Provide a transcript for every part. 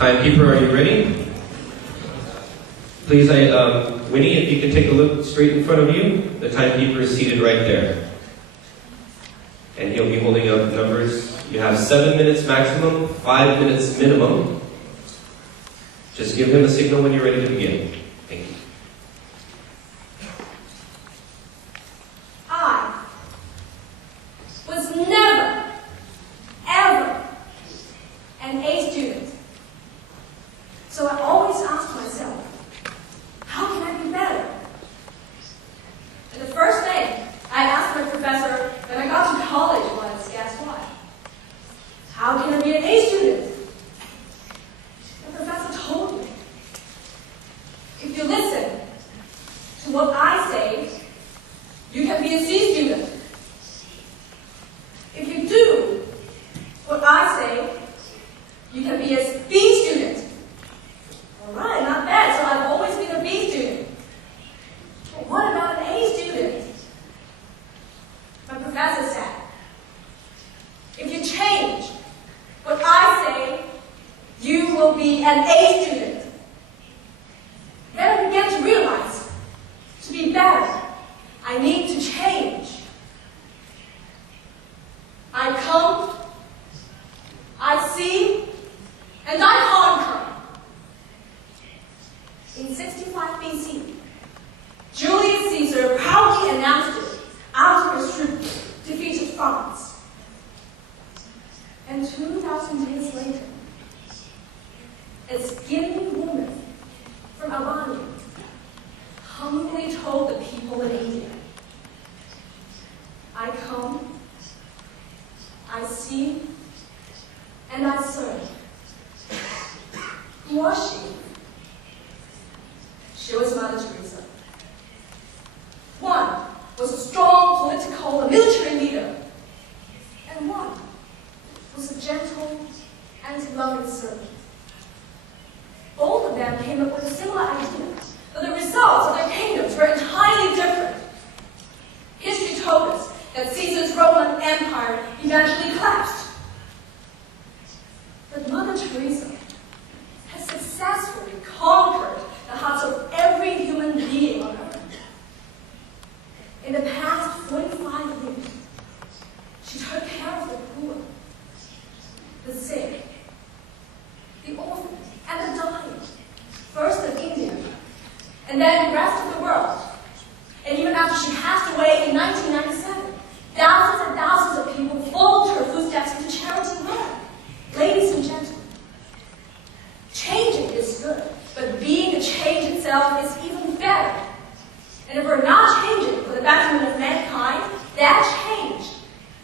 Timekeeper, are you ready? Please, Winne, if you can take a look straight in front of you. The timekeeper is seated right there. And he'll be holding up numbers. You have 7 minutes maximum, 5 minutes minimum. Just give him a signal when you're ready to begin. Thank you. I was never, ever an A student. So I always asked myself, how can I be better? And the first thing I asked my professor when I got to college was, guess what? How can I be an A student? The professor told me, if you listen to what I say, you can be a C student. If you do what I say, you can be a B student. All right, not bad. So I've always been a B student. But what about an A student? My professor said, if you change what I say, you will be an A student. Then I began to realize, to be better, I need to change. I come, I see, and I conquer. In 65 BC, Julius Caesar proudly announced it after his troops defeated France. And 2,000 years later, a skinny woman from Albania humbly told the people in India, I come, I see, and I serve. Who was she? She was Mother Teresa. One was a strong political and military leader, and one was a gentle and loving servant. Both of them came up with a similar idea, but the results of their kingdoms were entirely different. History told us that Caesar's Roman Empire eventually collapsed. But Mother Teresa has successfully conquered the hearts of every human being on earth. In the past 45 years, she took care of the poor, the sick, the orphans, and the dying, first in India, and then the rest of the world. And even after she passed away in 1997, thousands and thousands of people followed her footsteps into charity work. Ladies and gentlemen, changing is good, but being the change itself is even better. And if we're not changing for the betterment of mankind, that change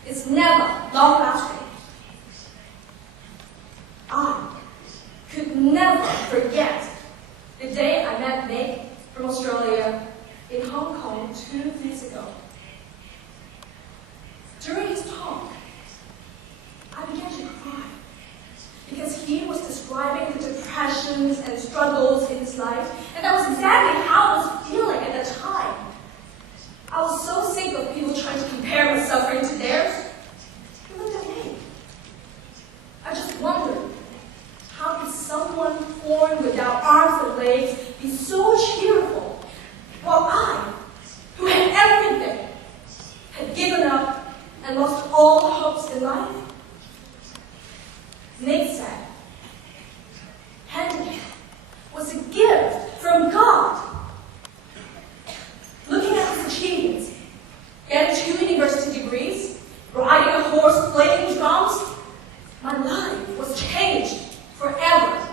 is never long-lasting. I could never forget the day I met Nick from Australia in Hong Kong 2 weeks ago. During his talk, I began to cry because he was describing the depressions and struggles in his life, and that was exactly how I was feeling at the time. I was so sick of people trying to compare my suffering to theirs. He looked at me. I just wondered, how could someone born without arms and legs be so cheerful, while I, who had everything, had given up and lost all hopes in life? Nick said, handicap was a gift from God. Looking at his achievements, getting 2 university degrees, riding a horse, playing drums, my life was changed forever.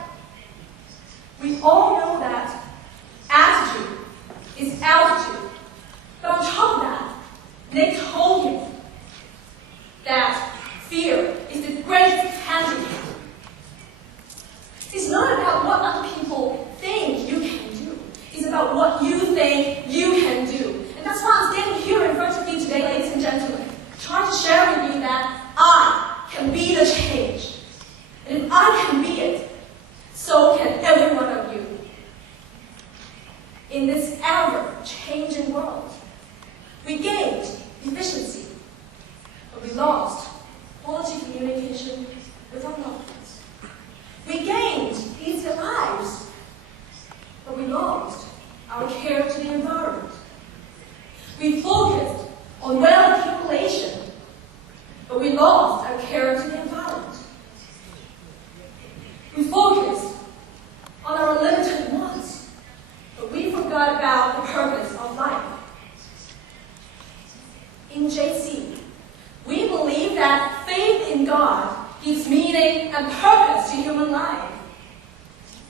We all know that attitude is altitude. But on top of that, Nick told me that fear is the greatest handicap. It's not about what other people think you can do. It's about what you think you can do. And that's why I'm standing here in front of you today, ladies and gentlemen, trying to share with you that I can be the change. And if I can be it, so can every one of you. In this ever-changing world, we gained efficiency. In JC, we believe that faith in God gives meaning and purpose to human life.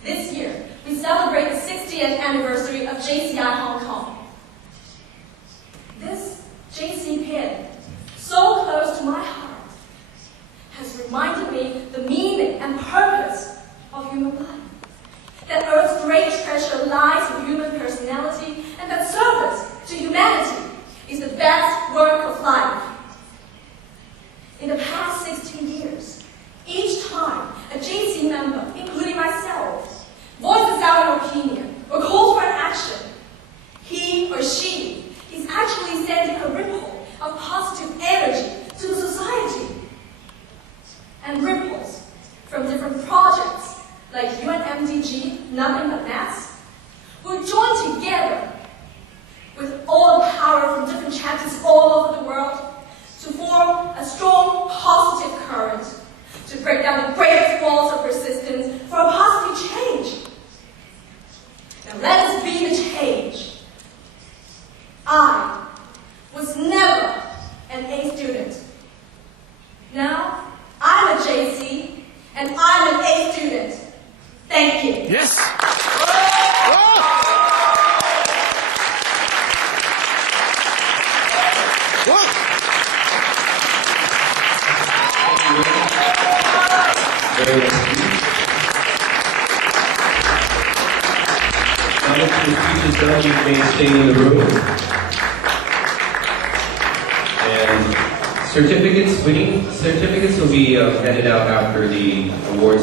This year, we celebrate the 60th anniversary of JCI Hong Kong. This JC pin, so close to my heart, has reminded me the meaning and purpose of human life. That Earth's great treasure lies in human personality, and that service to humanity is the best work of life. In the past 16 years, each time a JC member, including myself, voices out an opinion or calls for an action, he or she is actually sending a ripple of positive energy to the society. And ripples from different projects like UNMDG, Nothing But Maths, will join together with all the power from different chapters all over the world to form a strong, positive current to break down the greatest walls of resistance for a positive change. Now let us be the change. I was never an A student. Now I'm a JC and I'm an A student. Thank you. Yes. Very nice speech. Now that the speech is done, you may stay in the room. And winning certificates will be handed out after the awards.